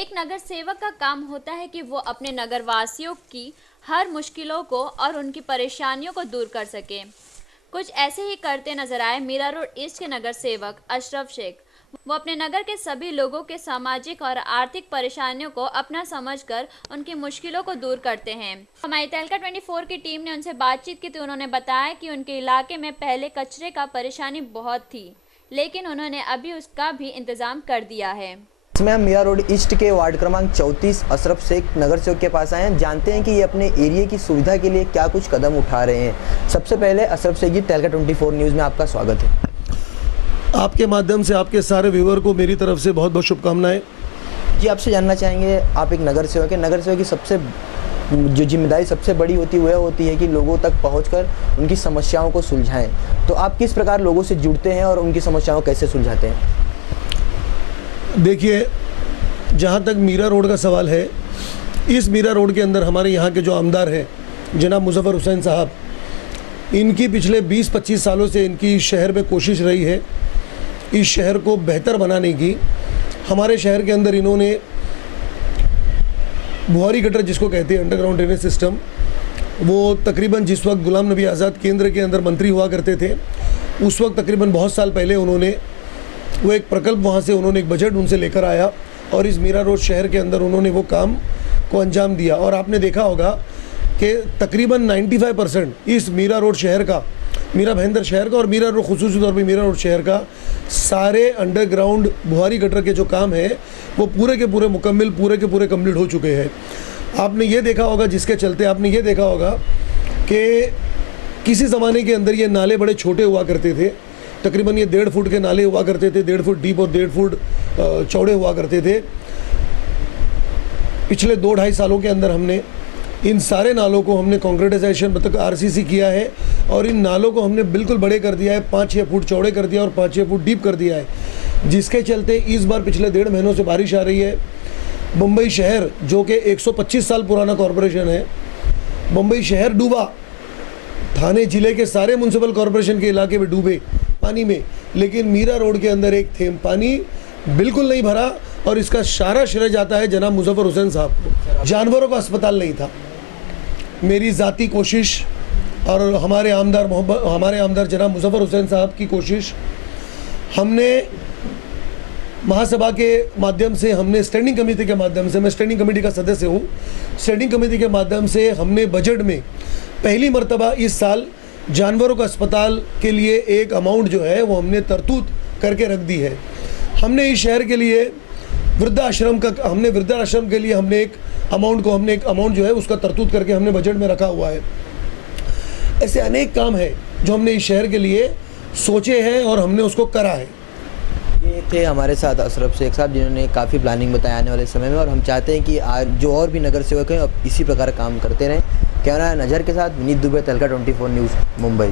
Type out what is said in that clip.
एक नगर सेवक का काम होता है कि वो अपने नगर वासियों की हर मुश्किलों को और उनकी परेशानियों को दूर कर सके। कुछ ऐसे ही करते नजर आए मीरा रोड ईस्ट के नगर सेवक अशरफ शेख। वो अपने नगर के सभी लोगों के सामाजिक और आर्थिक परेशानियों को अपना समझकर उनकी मुश्किलों को दूर करते हैं। हमारी तहलका 24 की टीम ने उनसे बातचीत की तो उन्होंने बताया कि उनके इलाके में पहले कचरे का परेशानी बहुत थी, लेकिन उन्होंने अभी उसका भी इंतजाम कर दिया है। इसमें हम मीरा रोड ईस्ट के वार्ड क्रमांक 34 अशरफ शेख नगर सेवक के पास आए हैं। जानते हैं कि ये अपने एरिया की सुविधा के लिए क्या कुछ कदम उठा रहे हैं। सबसे पहले अशरफ शेख जी, तहलका 24 न्यूज़ में आपका स्वागत है। आपके माध्यम से आपके सारे व्यूअर को मेरी तरफ से बहुत बहुत शुभकामनाएं। जी, आपसे जानना चाहेंगे, आप एक नगर सेवक हैं। नगर सेवक की सबसे जो जिम्मेदारी सबसे बड़ी होती है वह होती है कि लोगों तक पहुंचकर उनकी समस्याओं को सुलझाएं। तो आप किस प्रकार लोगों से जुड़ते हैं और उनकी समस्याओं को कैसे सुलझाते हैं? देखिए, जहाँ तक मीरा रोड का सवाल है, इस मीरा रोड के अंदर हमारे यहाँ के जो आमदार हैं जनाब मुजफ्फर हुसैन साहब, इनकी पिछले 20-25 सालों से इनकी शहर में कोशिश रही है इस शहर को बेहतर बनाने की। हमारे शहर के अंदर इन्होंने बुहारी गटर जिसको कहते हैं अंडरग्राउंड ड्रेनेज सिस्टम, वो तकरीबन जिस वक्त गुलाम नबी आज़ाद केंद्र के अंदर मंत्री हुआ करते थे उस वक्त तकरीबन बहुत साल पहले उन्होंने वो एक प्रकल्प वहाँ से उन्होंने एक बजट उनसे लेकर आया और इस मीरा रोड शहर के अंदर उन्होंने वो काम को अंजाम दिया। और आपने देखा होगा कि तकरीबन 95% इस मीरा रोड शहर का, मीरा भाईंदर शहर का और मीरा रोड खुसूसी तौर पर मीरा रोड शहर का सारे अंडरग्राउंड बुहारी गटर के जो काम है वो पूरे के पूरे मुकम्मल, पूरे के पूरे कम्प्लीट हो चुके हैं। आपने ये देखा होगा, जिसके चलते आपने ये देखा होगा कि किसी ज़माने के अंदर ये नाले बड़े छोटे हुआ करते थे। तकरीबन ये 1.5 फुट के नाले हुआ करते थे, 1.5 फुट डीप और 1.5 फुट चौड़े हुआ करते थे। पिछले 2-2.5 सालों के अंदर हमने इन सारे नालों को हमने कॉन्क्रीटाइजेशन मतलब आरसीसी किया है और इन नालों को हमने बिल्कुल बड़े कर दिया है, 5-6 फुट चौड़े कर दिया और 5-6 फुट डीप कर दिया है, जिसके चलते इस बार पिछले 1.5 महीनों से बारिश आ रही है। मुंबई शहर जो कि 125 साल पुराना कॉरपोरेशन है, मुंबई शहर डूबा, थाने ज़िले के सारे म्यूनसिपल कॉरपोरेशन के इलाके में डूबे पानी में, लेकिन मीरा रोड के अंदर एक थेम पानी बिल्कुल नहीं भरा और इसका सारा श्रेय जाता है जनाब मुजफ्फर हुसैन साहब को। जानवरों का अस्पताल नहीं था। मेरी ज़ाती कोशिश और हमारे आमदार जनाब मुजफ्फर हुसैन साहब की कोशिश, हमने महासभा के माध्यम से, हमने स्टैंडिंग कमेटी के माध्यम से, मैं स्टैंडिंग कमेटी का सदस्य हूँ, स्टैंडिंग कमेटी के माध्यम से हमने बजट में पहली मर्तबा इस साल जानवरों का अस्पताल के लिए एक अमाउंट जो है वो हमने तरतूत करके रख दी है। हमने इस शहर के लिए वृद्धाश्रम के लिए हमने एक अमाउंट जो है उसका तरतूत करके हमने बजट में रखा हुआ है। ऐसे अनेक काम है जो हमने इस शहर के लिए सोचे हैं और हमने उसको करा है। ये थे हमारे साथ अशरफ शेख साहब, जिन्होंने काफ़ी प्लानिंग बताया आने वाले समय में, और हम चाहते हैं कि आज जो और भी नगर सेवक हैं अब इसी प्रकार काम करते रहें। कैमरा नज़र के साथ विनीत दुबे, तहलका 24 न्यूज़, मुंबई।